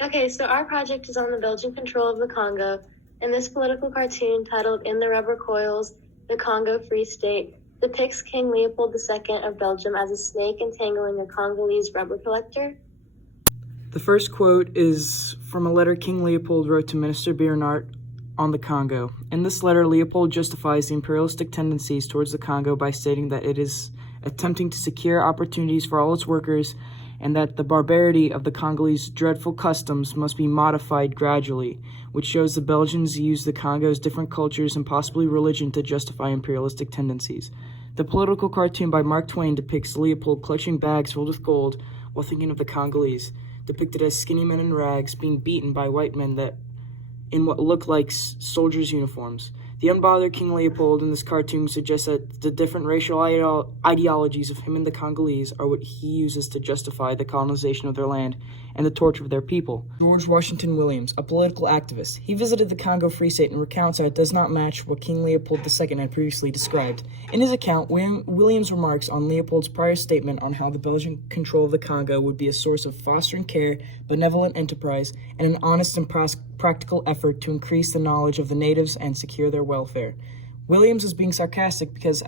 Okay, so our project is on the Belgian control of the Congo, and this political cartoon titled In the Rubber Coils, the Congo Free State depicts King Leopold II of Belgium as a snake entangling a Congolese rubber collector. The first quote is from a letter King Leopold wrote to Minister Bernard on the Congo. In this letter, Leopold justifies the imperialistic tendencies towards the Congo by stating that it is attempting to secure opportunities for all its workers and that the barbarity of the Congolese dreadful customs must be modified gradually, which shows the Belgians use the Congo's different cultures and possibly religion to justify imperialistic tendencies. The political cartoon by Mark Twain depicts Leopold clutching bags filled with gold while thinking of the Congolese, depicted as skinny men in rags being beaten by white men that in what look like soldiers' uniforms. The unbothered King Leopold in this cartoon suggests that the different racial ideologies of him and the Congolese are what he uses to justify the colonization of their land and the torture of their people. George Washington Williams, a political activist. He visited the Congo Free State and recounts that it does not match what King Leopold II had previously described. In his account, Williams remarks on Leopold's prior statement on how the Belgian control of the Congo would be a source of fostering care, benevolent enterprise, and an honest and practical effort to increase the knowledge of the natives and secure their welfare. Williams is being sarcastic because,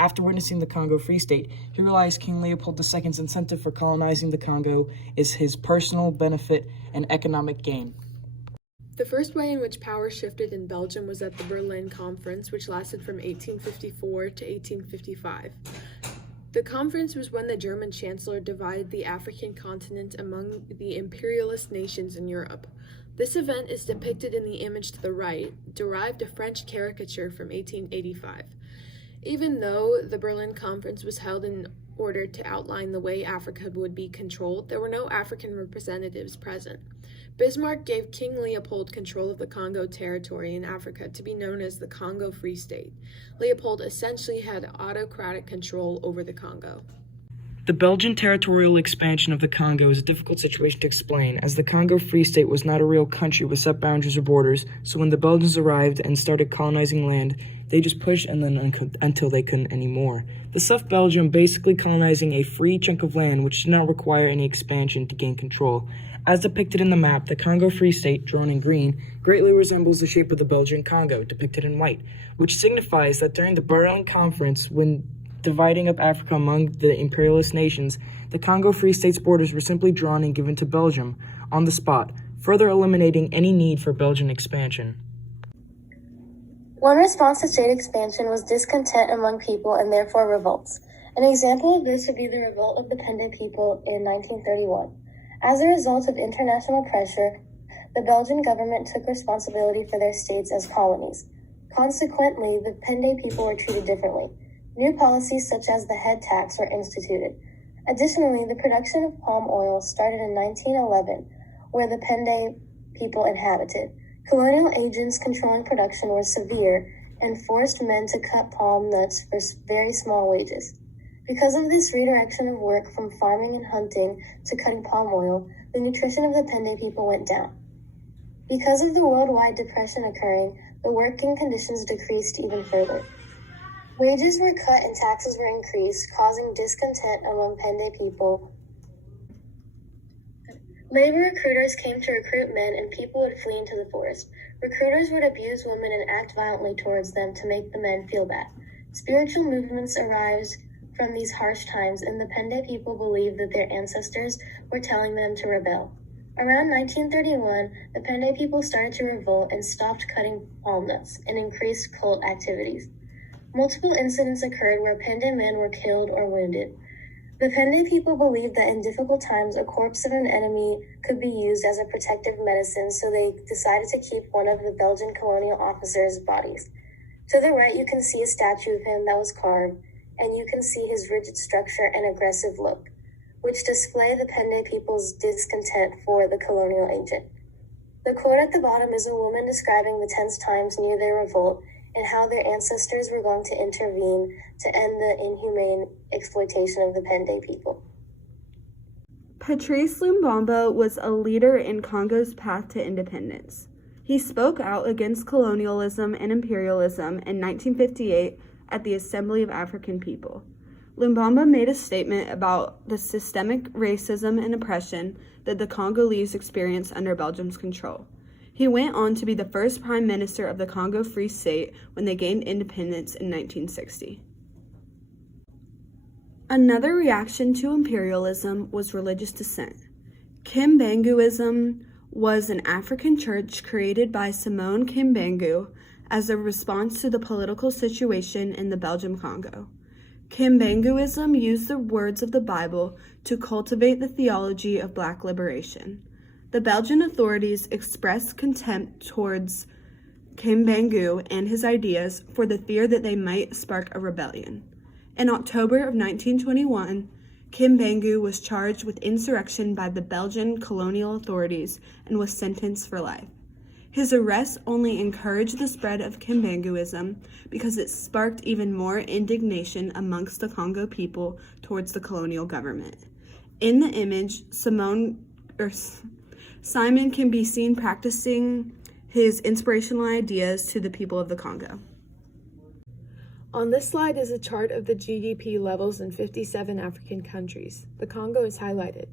after witnessing the Congo Free State, he realized King Leopold II's incentive for colonizing the Congo is his personal benefit and economic gain. The first way in which power shifted in Belgium was at the Berlin Conference, which lasted from 1854 to 1855. The conference was when the German chancellor divided the African continent among the imperialist nations in Europe. This event is depicted in the image to the right, derived a French caricature from 1885. Even though the Berlin Conference was held in order to outline the way Africa would be controlled, there were no African representatives present. Bismarck gave King Leopold control of the Congo territory in Africa to be known as the Congo Free State. Leopold essentially had autocratic control over the Congo. The Belgian territorial expansion of the Congo is a difficult situation to explain, as the Congo Free State was not a real country with set boundaries or borders, so when the Belgians arrived and started colonizing land, they just pushed and then until they couldn't anymore. Thus left Belgium basically colonizing a free chunk of land which did not require any expansion to gain control. As depicted in the map, the Congo Free State, drawn in green, greatly resembles the shape of the Belgian Congo, depicted in white, which signifies that during the Berlin Conference, when dividing up Africa among the imperialist nations, the Congo Free State's borders were simply drawn and given to Belgium on the spot, further eliminating any need for Belgian expansion. One response to state expansion was discontent among people and therefore revolts. An example of this would be the revolt of the Pende people in 1931. As a result of international pressure, the Belgian government took responsibility for their states as colonies. Consequently, the Pende people were treated differently. New policies such as the head tax were instituted. Additionally, the production of palm oil started in 1911, where the Pende people inhabited. Colonial agents controlling production were severe and forced men to cut palm nuts for very small wages. Because of this redirection of work from farming and hunting to cutting palm oil, the nutrition of the Pende people went down. Because of the worldwide depression occurring, the working conditions decreased even further. Wages were cut and taxes were increased, causing discontent among Pende people. Labor recruiters came to recruit men and people would flee into the forest. Recruiters would abuse women and act violently towards them to make the men feel bad. Spiritual movements arose from these harsh times, and the Pende people believed that their ancestors were telling them to rebel. Around 1931, the Pende people started to revolt and stopped cutting palm nuts and increased cult activities. Multiple incidents occurred where Pende men were killed or wounded. The Pende people believed that in difficult times, a corpse of an enemy could be used as a protective medicine, so they decided to keep one of the Belgian colonial officers' bodies. To the right, you can see a statue of him that was carved, and you can see his rigid structure and aggressive look, which display the Pende people's discontent for the colonial agent. The quote at the bottom is a woman describing the tense times near their revolt and how their ancestors were going to intervene to end the inhumane exploitation of the Pende people. Patrice Lumumba was a leader in Congo's path to independence. He spoke out against colonialism and imperialism in 1958 at the Assembly of African People. Lumbamba made a statement about the systemic racism and oppression that the Congolese experienced under Belgium's control. He went on to be the first prime minister of the Congo Free State when they gained independence in 1960. Another reaction to imperialism was religious dissent. Kimbanguism was an African church created by Simone Kimbangu as a response to the political situation in the Belgian Congo. Kimbanguism used the words of the Bible to cultivate the theology of Black liberation. The Belgian authorities expressed contempt towards Kimbangu and his ideas for the fear that they might spark a rebellion. In October of 1921, Kimbangu was charged with insurrection by the Belgian colonial authorities and was sentenced for life. His arrest only encouraged the spread of Kimbanguism because it sparked even more indignation amongst the Congo people towards the colonial government. In the image, Simon can be seen practicing his inspirational ideas to the people of the Congo. On this slide is a chart of the GDP levels in 57 African countries. The Congo is highlighted.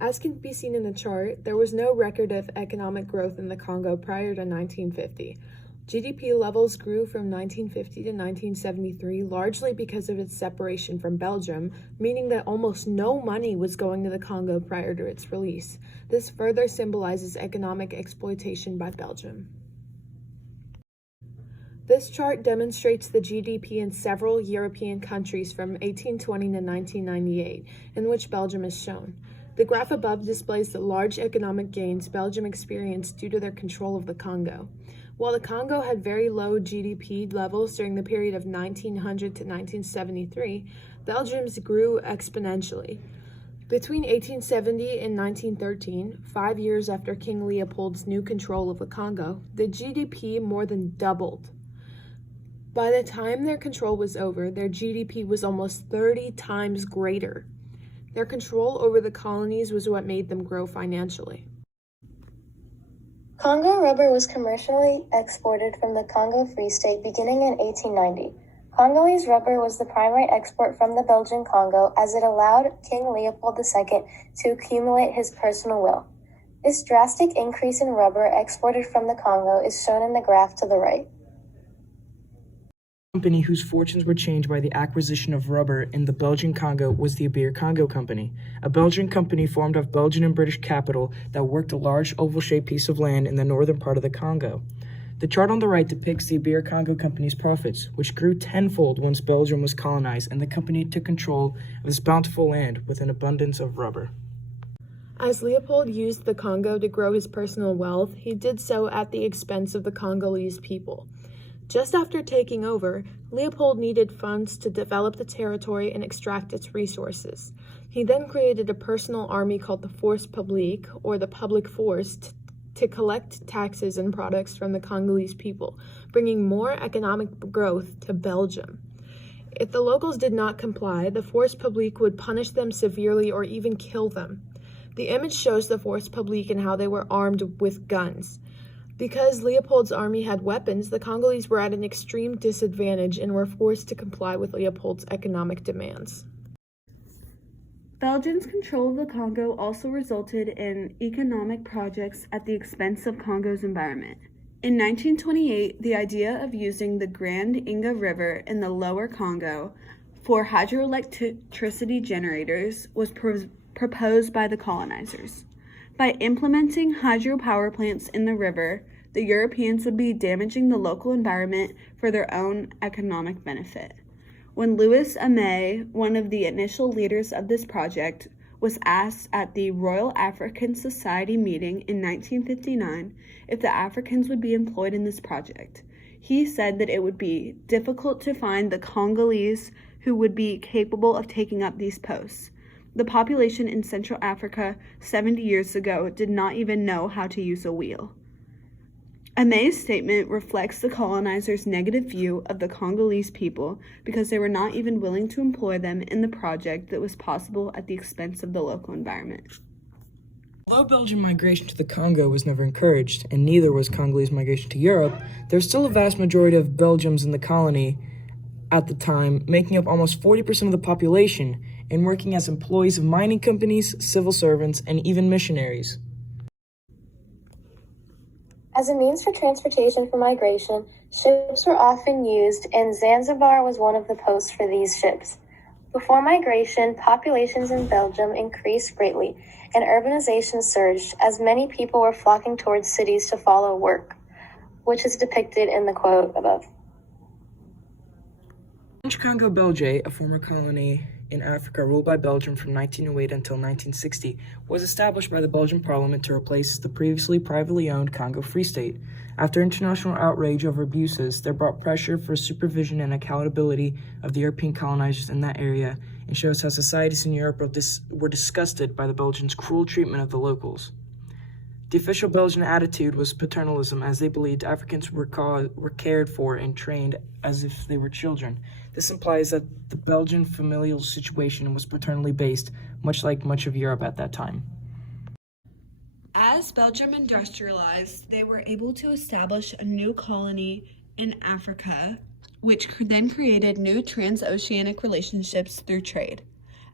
As can be seen in the chart, there was no record of economic growth in the Congo prior to 1950. GDP levels grew from 1950 to 1973 largely because of its separation from Belgium, meaning that almost no money was going to the Congo prior to its release. This further symbolizes economic exploitation by Belgium. This chart demonstrates the GDP in several European countries from 1820 to 1998, in which Belgium is shown. The graph above displays the large economic gains Belgium experienced due to their control of the Congo. While the Congo had very low GDP levels during the period of 1900 to 1973, Belgium's grew exponentially. Between 1870 and 1913, 5 years after King Leopold's new control of the Congo, the GDP more than doubled. By the time their control was over, their GDP was almost 30 times greater. Their control over the colonies was what made them grow financially. Congo rubber was commercially exported from the Congo Free State beginning in 1890. Congolese rubber was the primary export from the Belgian Congo as it allowed King Leopold II to accumulate his personal wealth. This drastic increase in rubber exported from the Congo is shown in the graph to the right. Company whose fortunes were changed by the acquisition of rubber in the Belgian Congo was the Belgian Congo Company, a Belgian company formed of Belgian and British capital that worked a large oval-shaped piece of land in the northern part of the Congo. The chart on the right depicts the Belgian Congo Company's profits, which grew tenfold once Belgium was colonized and the company took control of this bountiful land with an abundance of rubber. As Leopold used the Congo to grow his personal wealth, he did so at the expense of the Congolese people. Just after taking over, Leopold needed funds to develop the territory and extract its resources. He then created a personal army called the Force Publique, or the Public Force, to collect taxes and products from the Congolese people, bringing more economic growth to Belgium. If the locals did not comply, the Force Publique would punish them severely or even kill them. The image shows the Force Publique and how they were armed with guns. Because Leopold's army had weapons, the Congolese were at an extreme disadvantage and were forced to comply with Leopold's economic demands. Belgium's control of the Congo also resulted in economic projects at the expense of Congo's environment. In 1928, the idea of using the Grand Inga River in the lower Congo for hydroelectricity generators was proposed by the colonizers. By implementing hydropower plants in the river, the Europeans would be damaging the local environment for their own economic benefit. When Louis Amé, one of the initial leaders of this project, was asked at the Royal African Society meeting in 1959 if the Africans would be employed in this project, he said that it would be difficult to find the Congolese who would be capable of taking up these posts. The population in Central Africa 70 years ago did not even know how to use a wheel. Amé's statement reflects the colonizers' negative view of the Congolese people because they were not even willing to employ them in the project that was possible at the expense of the local environment. Although Belgian migration to the Congo was never encouraged, and neither was Congolese migration to Europe, there was still a vast majority of Belgians in the colony at the time, making up almost 40% of the population and working as employees of mining companies, civil servants, and even missionaries. As a means for transportation for migration, ships were often used, and Zanzibar was one of the posts for these ships. Before migration, populations in Belgium increased greatly, and urbanization surged as many people were flocking towards cities to follow work, which is depicted in the quote above. French Congo Belgium, a former colony in Africa ruled by Belgium from 1908 until 1960, was established by the Belgian Parliament to replace the previously privately owned Congo Free State. After international outrage over abuses, there brought pressure for supervision and accountability of the European colonizers in that area, and shows how societies in Europe were disgusted by the Belgians' cruel treatment of the locals. The official Belgian attitude was paternalism, as they believed Africans were cared for and trained as if they were children. This implies that the Belgian familial situation was paternally based, much like much of Europe at that time. As Belgium industrialized, they were able to establish a new colony in Africa, which then created new transoceanic relationships through trade.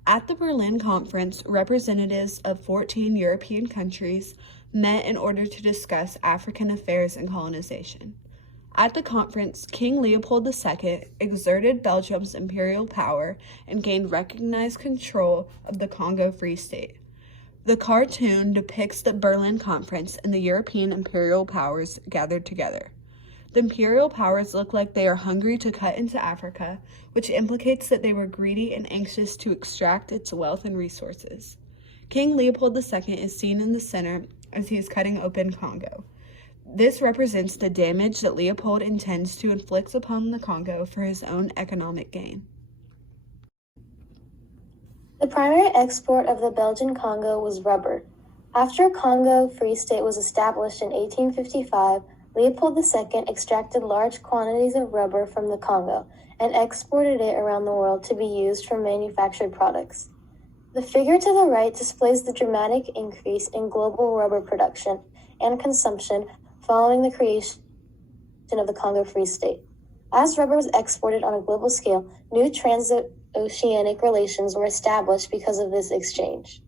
At the Berlin Conference, representatives of 14 European countries met in order to discuss African affairs and colonization. At the conference, King Leopold II exerted Belgium's imperial power and gained recognized control of the Congo Free State. The cartoon depicts the Berlin Conference and the European imperial powers gathered together. The imperial powers look like they are hungry to cut into Africa, which implicates that they were greedy and anxious to extract its wealth and resources. King Leopold II is seen in the center as he is cutting open Congo. This represents the damage that Leopold intends to inflict upon the Congo for his own economic gain. The primary export of the Belgian Congo was rubber. After Congo Free State was established in 1855, Leopold II extracted large quantities of rubber from the Congo and exported it around the world to be used for manufactured products. The figure to the right displays the dramatic increase in global rubber production and consumption following the creation of the Congo Free State. As rubber was exported on a global scale, new transoceanic relations were established because of this exchange.